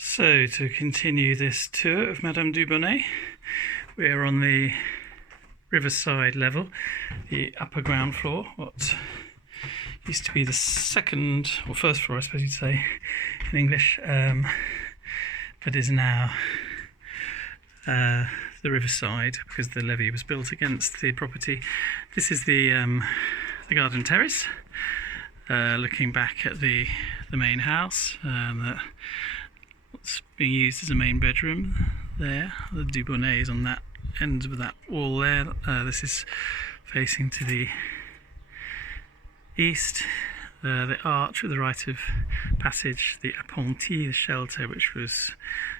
So, to continue this tour of Madame Dubonnet, we are on the riverside level, the upper ground floor, what used to be the second, or first floor I suppose you'd say in English, but is now the riverside because the levee was built against the property. This is the garden terrace, looking back at the main house. What's being used as a main bedroom there. The Dubonnet is on that end of that wall there. This is facing to the east. The arch at the right of passage, the appentis, the shelter, which was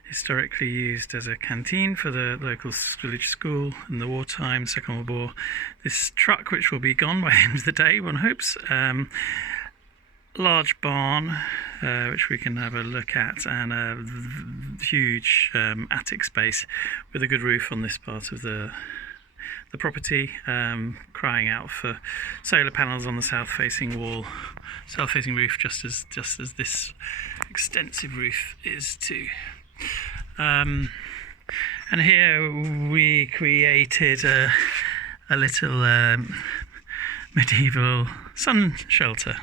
historically used as a canteen for the local village school in the wartime, Second World War. This truck, which will be gone by the end of the day, one hopes. Large barn, which we can have a look at, and a huge attic space with a good roof on this part of the property, crying out for solar panels on the south-facing wall, south-facing roof, just as this extensive roof is too. And here we created a little medieval sun shelter.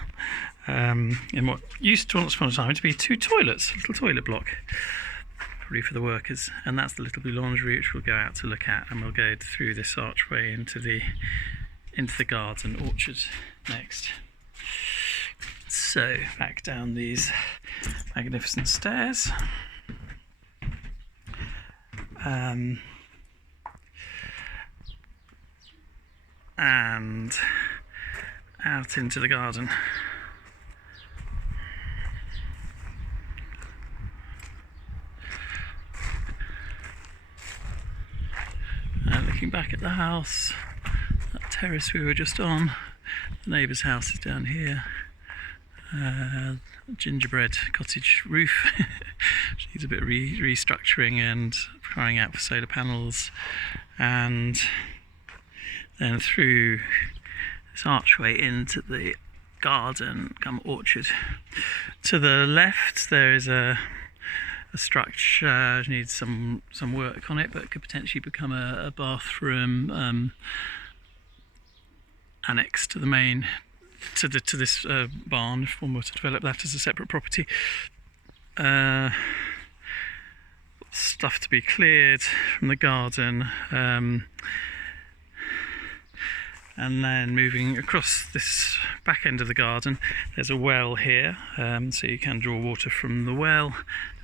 In what used to once upon a time to be two toilets, a little toilet block, probably for the workers, and that's the little boulangerie which we'll go out to look at, and we'll go through this archway into the garden orchard next. So back down these magnificent stairs, and out into the garden. Looking back at the house, that terrace we were just on, the neighbour's house is down here. Gingerbread cottage roof, which needs a bit of restructuring and crying out for solar panels. And then through this archway into the garden, come orchard. To the left there is a structure, needs some work on it, but could potentially become a bathroom annex to the main, to this barn, if one were to develop that as a separate property. Stuff to be cleared from the garden, and then moving across this back end of the garden, there's a well here, so you can draw water from the well.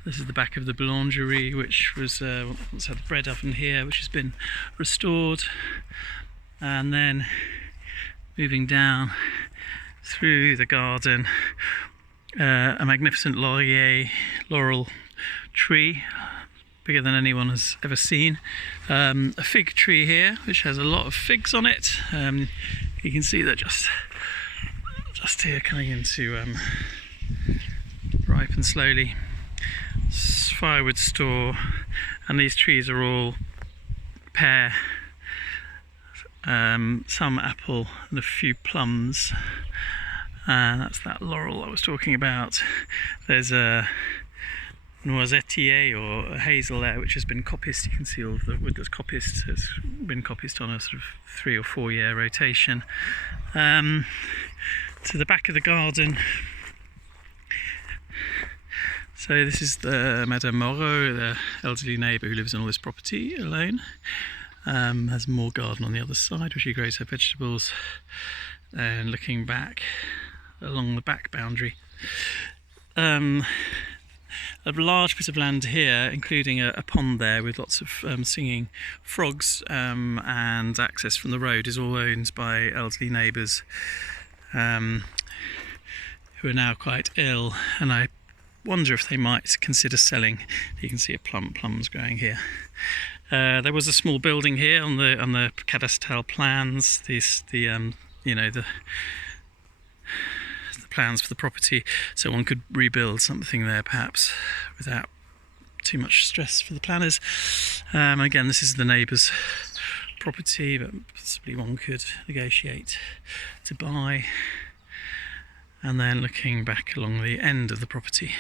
This is the back of the boulangerie, which was once had the bread oven here, which has been restored. And then moving down through the garden, a magnificent laurel tree, bigger than anyone has ever seen. A fig tree here, which has a lot of figs on it. You can see that just here coming into ripen slowly. Firewood store, and these trees are all pear, some apple and a few plums, and that's that laurel I was talking about. There's a noisetier or a hazel there which has been coppiced. You can see all of the wood that's coppiced. It's been coppiced on a sort of 3 or 4 year rotation. To the back of the garden, so this is the Madame Moreau, the elderly neighbour who lives on all this property alone. Has more garden on the other side where she grows her vegetables. And looking back along the back boundary, a large bit of land here, including a pond there with lots of singing frogs, and access from the road, is all owned by elderly neighbours who are now quite ill, and I wonder if they might consider selling. You can see plums growing here. There was a small building here on the cadastral plans. The plans for the property, so one could rebuild something there perhaps without too much stress for the planners. Again, this is the neighbour's property, but possibly one could negotiate to buy. And then looking back along the end of the property,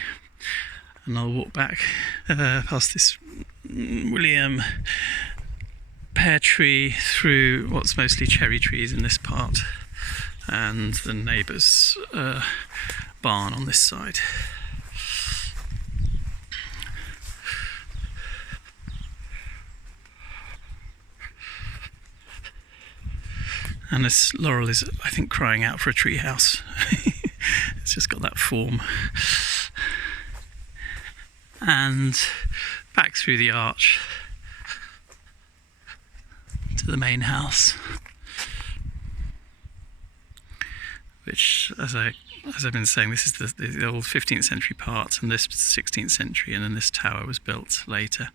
And I'll walk back past this William pear tree through what's mostly cherry trees in this part, and the neighbour's barn on this side. And this laurel is, I think, crying out for a tree house. It's just got that form. And back through the arch to the main house, which, as I've been saying, this is the old 15th century part, and this 16th century, and then this tower was built later.